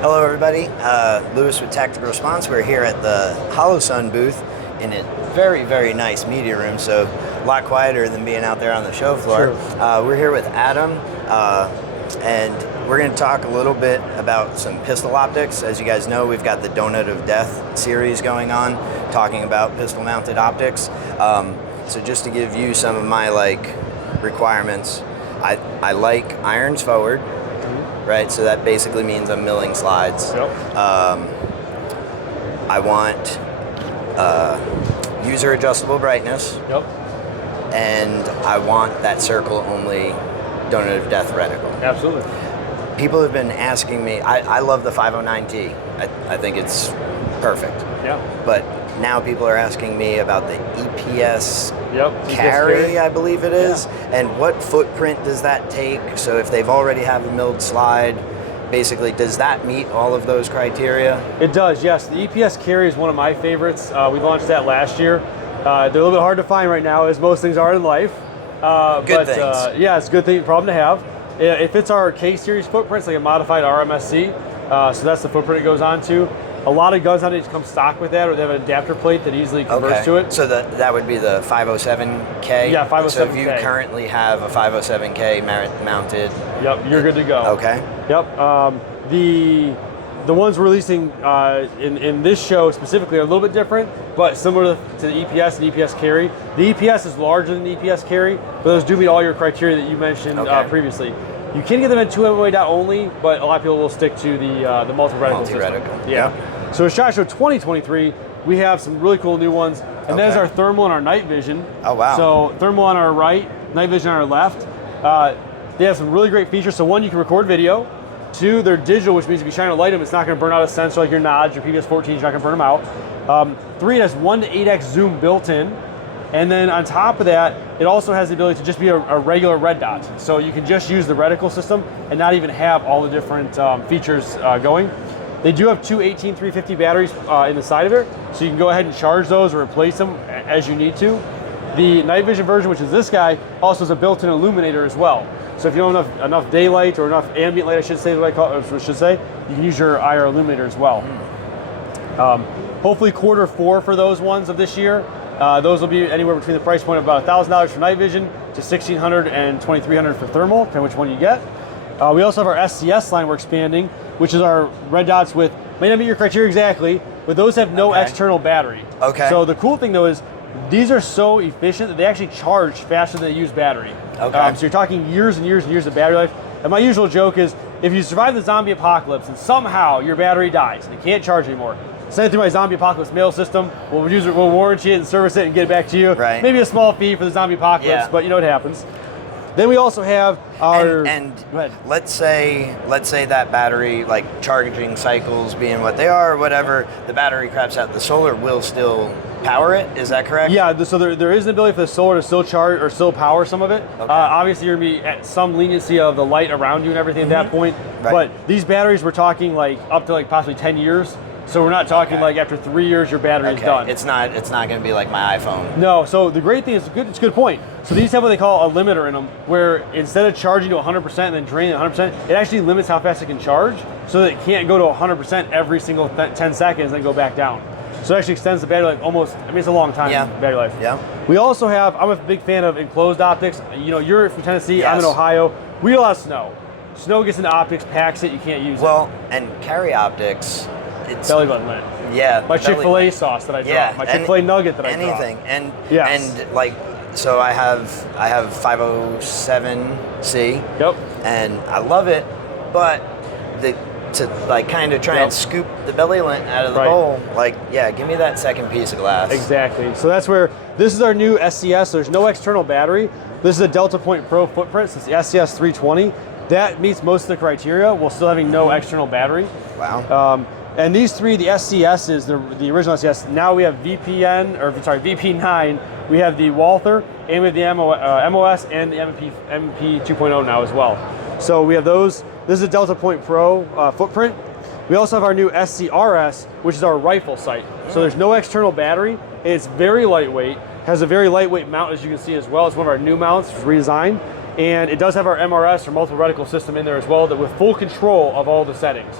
Hello everybody, Lewis with Tactical Response. We're here at the Holosun booth in a very, very nice media room, so a lot quieter than being out there on the show floor. Sure. We're here with Adam, and we're going to talk a little bit about some pistol optics. As you guys know, we've got the Donut of Death series going on, talking about pistol mounted optics. So just to give you some of my requirements, I like irons forward. Right, so that basically means I'm milling slides. Yep. I want user adjustable brightness. Yep. And I want that circle only Donut of Death reticle. Absolutely. People have been asking me, I love the 509T. I think it's perfect. Yeah. But now people are asking me about the EPS carry, I believe it is. Yeah. And what footprint does that take? So if they've already have a milled slide, basically, does that meet all of those criteria? It does, yes. The EPS carry is one of my favorites. We launched that last year. They're a little bit hard to find right now, as most things are in life. Good things. Yeah, it's a good thing, problem to have. It fits our K-series footprints, like a modified RMSC. So that's the footprint it goes on to. A lot of guns nowadays come stock with that, or they have an adapter plate that easily converts to it. So that would be the 507K? Yeah, 507K. So if you currently have a 507K mounted... Yep, you're good to go. Okay. Yep. The ones we're releasing in this show specifically are a little bit different, but similar to the EPS and EPS carry. The EPS is larger than the EPS carry, but those do meet all your criteria that you mentioned previously. You can get them in 2 MOA dot only, but a lot of people will stick to the multi-reticle system. Yeah. So at SHOT Show 2023, we have some really cool new ones, and that is our thermal and our night vision. Oh wow! So thermal on our right, night vision on our left. They have some really great features. So one, you can record video. Two, they're digital, which means if you shine a light them, it's not going to burn out a sensor like your nods, your PVS-14, you're not going to burn them out. Three, it has 1 to 8x zoom built in. And then on top of that, it also has the ability to just be a regular red dot. So you can just use the reticle system and not even have all the different features going. They do have two 18350 batteries in the side of it, so you can go ahead and charge those or replace them as you need to. The night vision version, which is this guy, also has a built-in illuminator as well. So if you don't have enough daylight or enough ambient light, I should say, you can use your IR illuminator as well. Hopefully Q4 for those ones of this year. Those will be anywhere between the price point of about $1,000 for night vision to $1,600 and $2,300 for thermal, depending which one you get. We also have our SCS line we're expanding, which is our red dots with, may not meet your criteria exactly, but those have no external battery. Okay. So the cool thing though is, these are so efficient that they actually charge faster than they use battery. Okay. So you're talking years and years and years of battery life. And my usual joke is, if you survive the zombie apocalypse and somehow your battery dies and you can't charge anymore, send it through my zombie apocalypse mail system. We'll warranty it and service it and get it back to you. Right. Maybe a small fee for the zombie apocalypse, but you know what happens. Then we also have our... And let's say that battery, charging cycles being what they are or whatever, the battery craps out, the solar will still power it, is that correct? Yeah, so there is an ability for the solar to still charge or still power some of it. Okay. Obviously you're going to be at some leniency of the light around you and everything at that point. Right. But these batteries, we're talking up to possibly 10 years. So we're not talking after 3 years your battery is done. It's not going to be like my iPhone. No, so the great thing is, it's a good point. So these have what they call a limiter in them, where instead of charging to 100% and then draining 100%, it actually limits how fast it can charge, so that it can't go to 100% every single 10 seconds and then go back down. So it actually extends the battery life almost, it's a long time battery life. Yeah. We also have, I'm a big fan of enclosed optics. You're from Tennessee, I'm in Ohio. We get a lot of snow. Snow gets into optics, packs it, you can't use it. Well, and carry optics, it's... Belly button lit. Yeah. My Chick-fil-A sauce that I drop. My Chick-fil-A nugget that I drop. Anything. And so I have 507C. Yep. And I love it, but to kind of try and scoop the belly lint out of the bowl, give me that second piece of glass. Exactly. So that's where, this is our new SCS. There's no external battery. This is a Delta Point Pro footprint. So it's the SCS 320. That meets most of the criteria while still having no external battery. Wow. And these three, the SCS is the original SCS. Now we have VP9. We have the Walther, and we have the MOS and the MP 2.0 now as well. So we have those. This is a Delta Point Pro footprint. We also have our new SCRS, which is our rifle sight. So there's no external battery. It's very lightweight. Has a very lightweight mount, as you can see as well. It's one of our new mounts, it's redesigned. And it does have our MRS, or multiple reticle system, in there as well, that with full control of all the settings.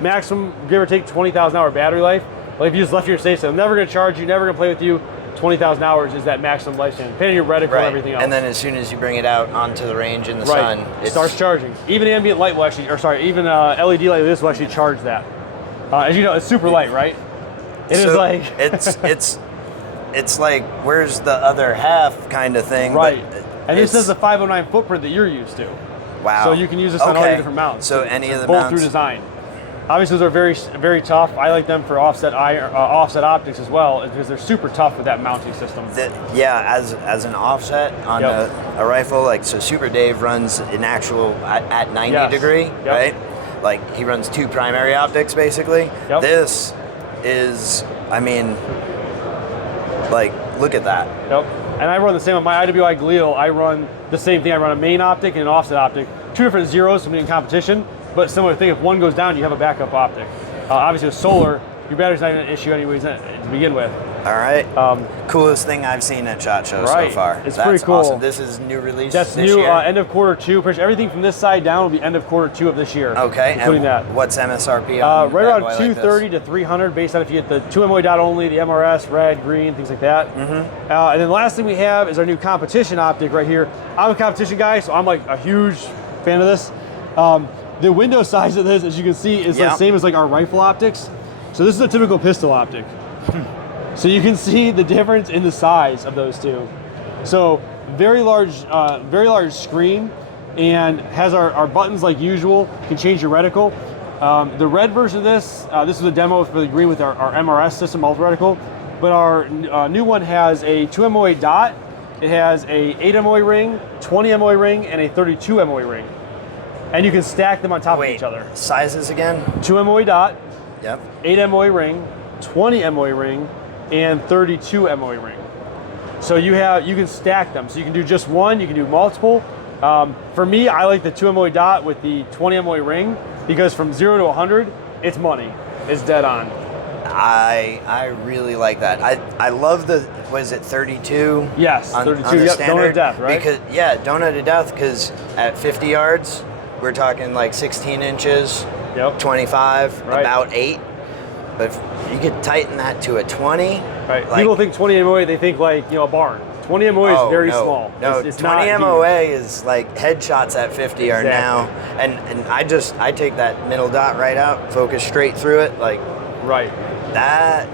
maximum, give or take 20,000 hour battery life. Like if you just left it in your safe, so I'm never gonna charge you, never gonna play with you. 20,000 hours is that maximum lifespan, depending on your reticle and everything else. And then as soon as you bring it out onto the range in the sun, it starts charging. Even ambient light will actually, or sorry, even LED light like this will actually charge that. As you know, it's super light, right? It is like it's like where's the other half kind of thing, right? And this is the 509 footprint that you're used to. Wow. So you can use this on all your different mounts. So any of the bolt mounts through design. Obviously, those are very, very tough. I like them for offset optics as well, because they're super tough with that mounting system. As an offset on a rifle, like so, Super Dave runs an actual at 90 degree, right? Like he runs 2 primary optics basically. This is, I mean, like look at that. And I run the same on my IWI Glial. I run the same thing. I run a main optic and an offset optic. 2 different zeros from in competition. But similar thing, if one goes down, you have a backup optic. Obviously with solar, your battery's not even an issue anyways to begin with. All right. Coolest thing I've seen at SHOT Show so far. It's pretty cool. Awesome. This is new release. That's this new year? End of quarter 2. Everything from this side down will be end of quarter 2 of this year. Okay. Including that. What's MSRP on right around like 230 to 300, based on if you get the 2 MOA dot only, the MRS, red, green, things like that. And then the last thing we have is our new competition optic right here. I'm a competition guy, so I'm like a huge fan of this. The window size of this, as you can see, is the same as like our rifle optics. So this is a typical pistol optic. So you can see the difference in the size of those two. So very large screen, and has our buttons like usual. You can change your reticle. The red version of this, this is a demo for the green with our MRS system, multi-reticle. But our new one has a 2 MOA dot. It has a 8 MOA ring, 20 MOA ring, and a 32 MOA ring. And you can stack them on top of each other. Sizes again? 2 MOA dot, 8 MOA ring, 20 MOA ring, and 32 MOA ring. So you can stack them. So you can do just one, you can do multiple. For me, I like the 2 MOA dot with the 20 MOA ring, because from 0 to 100, it's money. It's dead on. I really like that. I love the, what is it, 32? Yes, 32. On the standard, donut to death, right? Because donut to death, because at 50 yards, we're talking like 16 inches, 25, about 8. But if you could tighten that to a 20. Right. Like, people think 20 MOA, they think like, a barn. 20 MOA is very small. No, it's 20 MOA is like headshots at 50 are now. And I take that middle dot right out, focus straight through it, like that.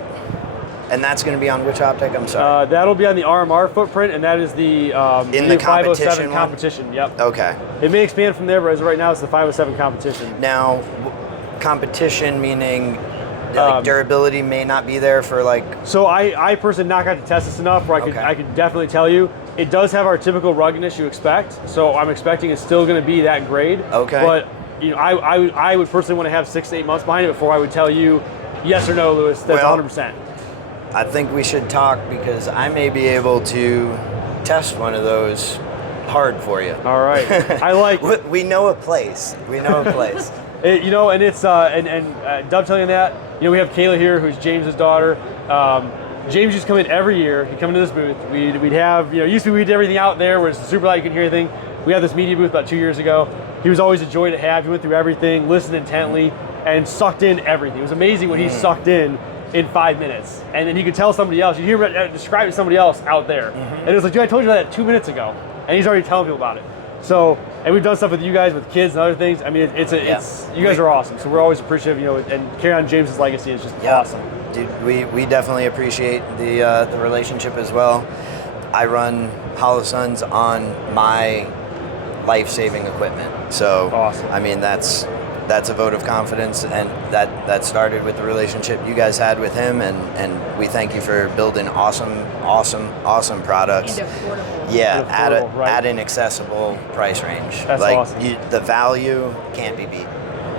And that's going to be on which optic? I'm sorry. That'll be on the RMR footprint, and that is the in the 507 competition. Yep. Okay. It may expand from there, but as of right now, it's the 507 competition. Now, competition meaning like durability may not be there for like. So I personally not got to test this enough where I could definitely tell you it does have our typical ruggedness you expect. So I'm expecting it's still going to be that grade. Okay. But I would personally want to have 6 to 8 months behind it before I would tell you yes or no, Lewis. That's 100%. I think we should talk, because I may be able to test one of those hard for you. All right. I like it. We know a place. We know a place. And it's dovetailing that, we have Kayla here, who's James's daughter. James used to come in every year. He'd come into this booth. We'd have, used to be we did everything out there where it's super light, you couldn't hear anything. We had this media booth about 2 years ago. He was always a joy to have. He went through everything, listened intently, and sucked in everything. It was amazing when he sucked in 5 minutes. And then he could tell somebody else. You hear him describe it to somebody else out there. And it was like, dude, I told you that 2 minutes ago. And he's already telling people about it. So, and we've done stuff with you guys, with kids and other things. I mean, it's you guys are awesome. So we're always appreciative, and carry on James's legacy is just awesome. Dude, we definitely appreciate the relationship as well. I run Holosuns on my life-saving equipment. So, awesome. I mean, that's a vote of confidence, and that started with the relationship you guys had with him, and we thank you for building awesome products. And affordable. Yeah, at an accessible price range. That's awesome. The value can't be beat.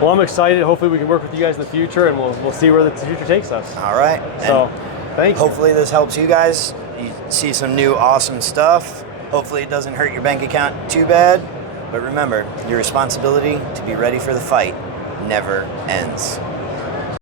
Well, I'm excited. Hopefully we can work with you guys in the future, and we'll see where the future takes us. All right. So, thank you. Hopefully this helps you guys. You see some new awesome stuff. Hopefully it doesn't hurt your bank account too bad. But remember, your responsibility to be ready for the fight never ends.